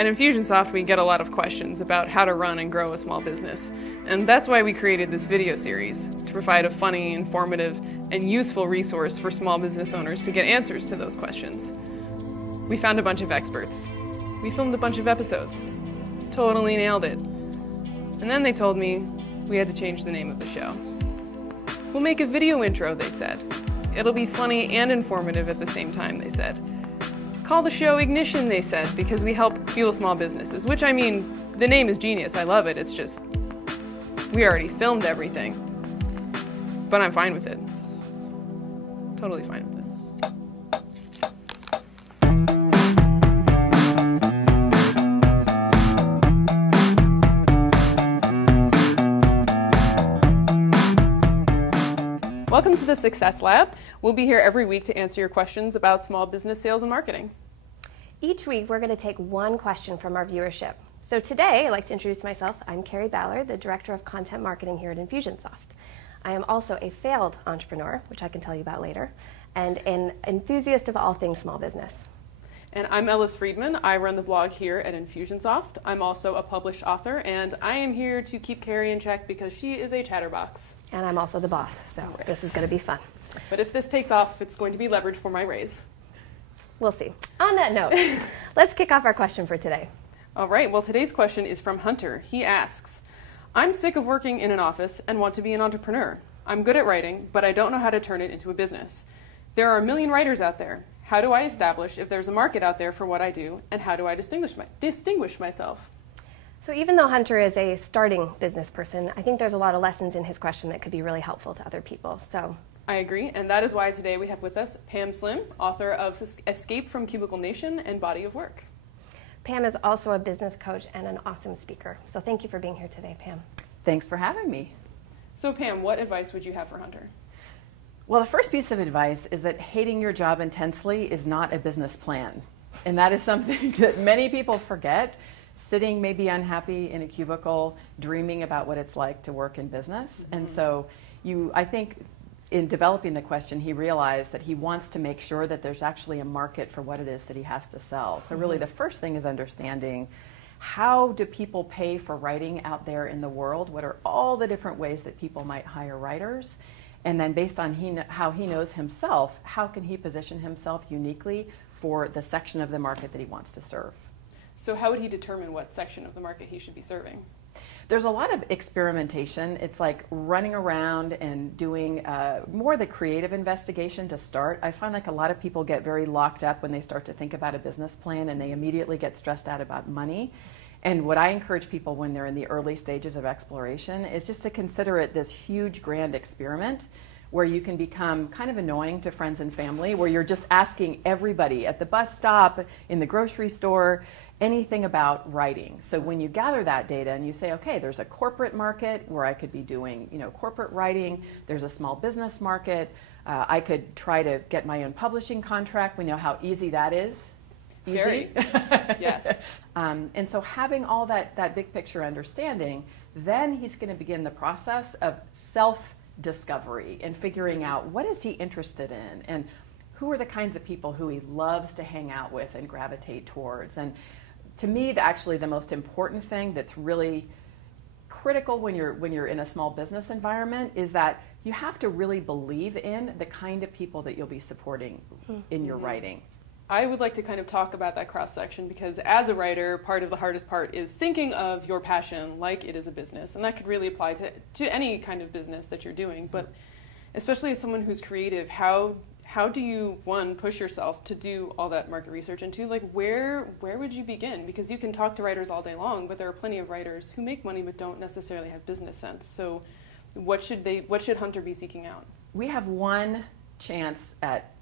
At Infusionsoft, we get a lot of questions about how to run and grow a small business, and that's why we created this video series, to provide a funny, informative, and useful resource for small business owners to get answers to those questions. We found a bunch of experts. We filmed a bunch of episodes. Totally nailed it. And then they told me we had to change the name of the show. We'll make a video intro, they said. It'll be funny and informative at the same time, they said. Call the show Ignition, they said, because we help fuel small businesses, which, I mean, the name is genius. I love it. It's just, we already filmed everything. But I'm fine with it. Totally fine with it. Welcome to the Success Lab. We'll be here every week to answer your questions about small business sales and marketing. Each week, we're going to take one question from our viewership. So today, I'd like to introduce myself. I'm Carrie Ballard, the Director of Content Marketing here at Infusionsoft. I am also a failed entrepreneur, which I can tell you about later, and an enthusiast of all things small business. And I'm Ellis Friedman. I run the blog here at Infusionsoft. I'm also a published author, and I am here to keep Carrie in check because she is a chatterbox. And I'm also the boss, so Right. This is going to be fun. But if this takes off, it's going to be leverage for my raise. We'll see. On that note, let's kick off our question for today. All right, well, today's question is from Hunter. He asks, I'm sick of working in an office and want to be an entrepreneur. I'm good at writing, but I don't know how to turn it into a business. There are a million writers out there. How do I establish if there's a market out there for what I do, and how do I distinguish myself? So even though Hunter is a starting business person, I think there's a lot of lessons in his question that could be really helpful to other people. So I agree, and that is why today we have with us Pam Slim, author of Escape from Cubicle Nation and Body of Work. Pam is also a business coach and an awesome speaker. So thank you for being here today, Pam. Thanks for having me. So Pam, what advice would you have for Hunter? Well, the first piece of advice is that hating your job intensely is not a business plan. And that is something that many people forget, sitting maybe unhappy in a cubicle, dreaming about what it's like to work in business. Mm-hmm. And so I think in developing the question, he realized that he wants to make sure that there's actually a market for what it is that he has to sell. So really the first thing is understanding, how do people pay for writing out there in the world? What are all the different ways that people might hire writers? And then based on how he knows himself, how can he position himself uniquely for the section of the market that he wants to serve? So how would he determine what section of the market he should be serving? There's a lot of experimentation. It's like running around and doing more the creative investigation to start. I find like a lot of people get very locked up when they start to think about a business plan, and they immediately get stressed out about money. And what I encourage people when they're in the early stages of exploration is just to consider it this huge grand experiment where you can become kind of annoying to friends and family, where you're just asking everybody at the bus stop, in the grocery store, anything about writing. So when you gather that data and you say, okay, there's a corporate market where I could be doing, corporate writing, there's a small business market, I could try to get my own publishing contract. We know how easy that is. Easy. Very. Yes. And so having all that big picture understanding, then he's going to begin the process of self-discovery and figuring out what is he interested in and who are the kinds of people who he loves to hang out with and gravitate towards. And to me, actually the most important thing that's really critical when you're in a small business environment is that you have to really believe in the kind of people that you'll be supporting in your writing. I would like to kind of talk about that cross-section because as a writer, part of the hardest part is thinking of your passion like it is a business. And that could really apply to any kind of business that you're doing. But especially as someone who's creative, how do you, one, push yourself to do all that market research, and two, like where would you begin? Because you can talk to writers all day long, but there are plenty of writers who make money but don't necessarily have business sense. So what should Hunter be seeking out? We have one chance at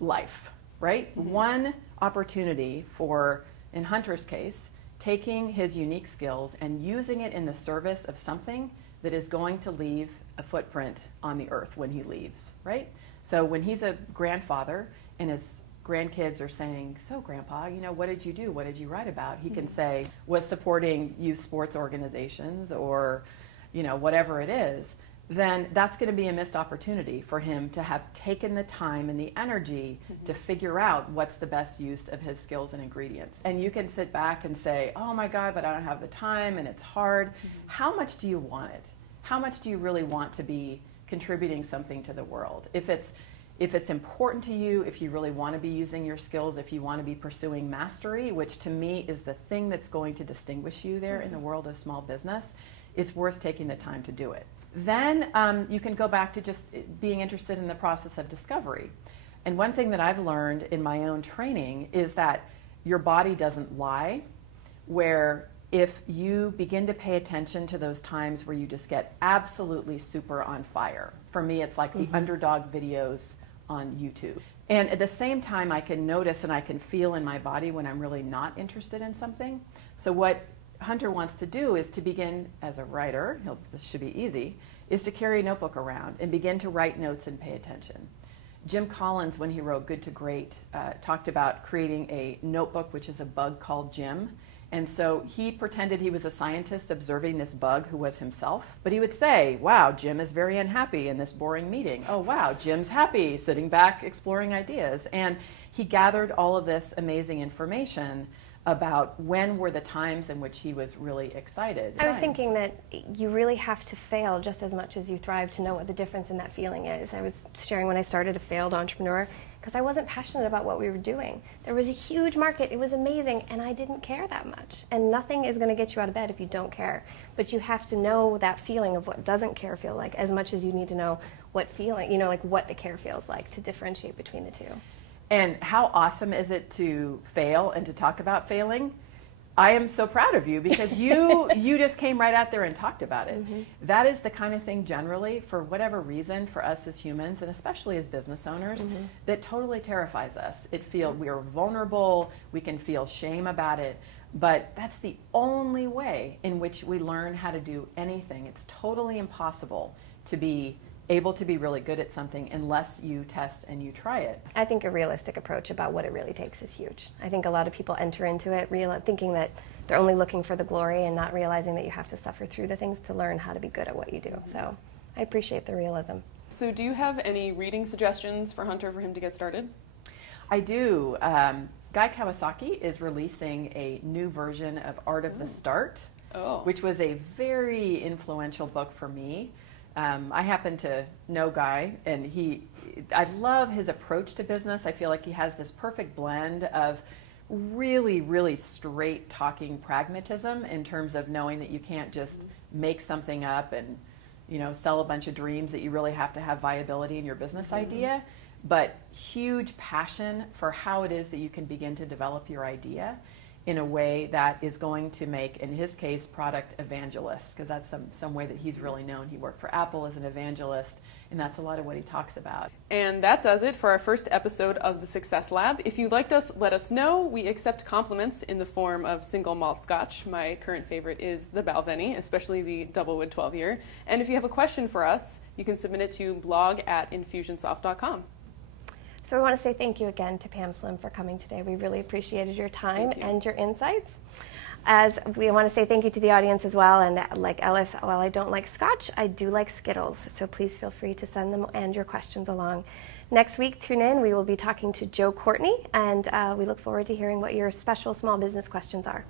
life. Right? Mm-hmm. One opportunity for, in Hunter's case, taking his unique skills and using it in the service of something that is going to leave a footprint on the earth when he leaves, right? So when he's a grandfather and his grandkids are saying, so Grandpa, what did you do? What did you write about? He can say, was supporting youth sports organizations or, whatever it is. then that's going to be a missed opportunity for him to have taken the time and the energy to figure out what's the best use of his skills and ingredients. And you can sit back and say, oh my God, but I don't have the time and it's hard. How much do you want it? How much do you really want to be contributing something to the world? If it's important to you, if you really want to be using your skills, if you want to be pursuing mastery, which to me is the thing that's going to distinguish you there in the world of small business, it's worth taking the time to do it. Then you can go back to just being interested in the process of discovery. And one thing that I've learned in my own training is that your body doesn't lie, where if you begin to pay attention to those times where you just get absolutely super on fire. For me, it's like the underdog videos on YouTube. And at the same time, I can notice and I can feel in my body when I'm really not interested in something. So what Hunter wants to do is to begin, as a writer, this should be easy, is to carry a notebook around and begin to write notes and pay attention. Jim Collins, when he wrote Good to Great, talked about creating a notebook, which is a bug called Jim. And so he pretended he was a scientist observing this bug who was himself. But he would say, wow, Jim is very unhappy in this boring meeting. Oh, wow, Jim's happy, sitting back, exploring ideas. And he gathered all of this amazing information about when were the times in which he was really excited. I was thinking that you really have to fail just as much as you thrive to know what the difference in that feeling is. I was sharing when I started a failed entrepreneur because I wasn't passionate about what we were doing. There was a huge market, it was amazing, and I didn't care that much. And nothing is going to get you out of bed if you don't care. But you have to know that feeling of what doesn't care feel like as much as you need to know what feeling, you know, like what the care feels like to differentiate between the two. And how awesome is it to fail and to talk about failing? I am so proud of you because you just came right out there and talked about it. That is the kind of thing generally, for whatever reason, for us as humans, and especially as business owners, that totally terrifies us. We are vulnerable, we can feel shame about it, but that's the only way in which we learn how to do anything. It's totally impossible to be able to be really good at something unless you test and you try it. I think a realistic approach about what it really takes is huge. I think a lot of people enter into it thinking that they're only looking for the glory and not realizing that you have to suffer through the things to learn how to be good at what you do. So I appreciate the realism. So do you have any reading suggestions for Hunter for him to get started? I do. Guy Kawasaki is releasing a new version of Art of the Start, which was a very influential book for me. I happen to know Guy, and I love his approach to business. I feel like he has this perfect blend of really, really straight talking pragmatism in terms of knowing that you can't just make something up and, you know, sell a bunch of dreams, that you really have to have viability in your business idea, but huge passion for how it is that you can begin to develop your idea in a way that is going to make, in his case, product evangelist, because that's some way that he's really known. He worked for Apple as an evangelist, and that's a lot of what he talks about. And that does it for our first episode of the Success Lab. If you liked us, let us know. We accept compliments in the form of single malt scotch. My current favorite is the Balvenie, especially the Doublewood 12-year. And if you have a question for us, you can submit it to blog@infusionsoft.com. So we want to say thank you again to Pam Slim for coming today. We really appreciated your time and your insights. As we want to say thank you to the audience as well. And like Ellis, while I don't like scotch, I do like Skittles. So please feel free to send them and your questions along. Next week, tune in. We will be talking to Joe Courtney, and we look forward to hearing what your special small business questions are.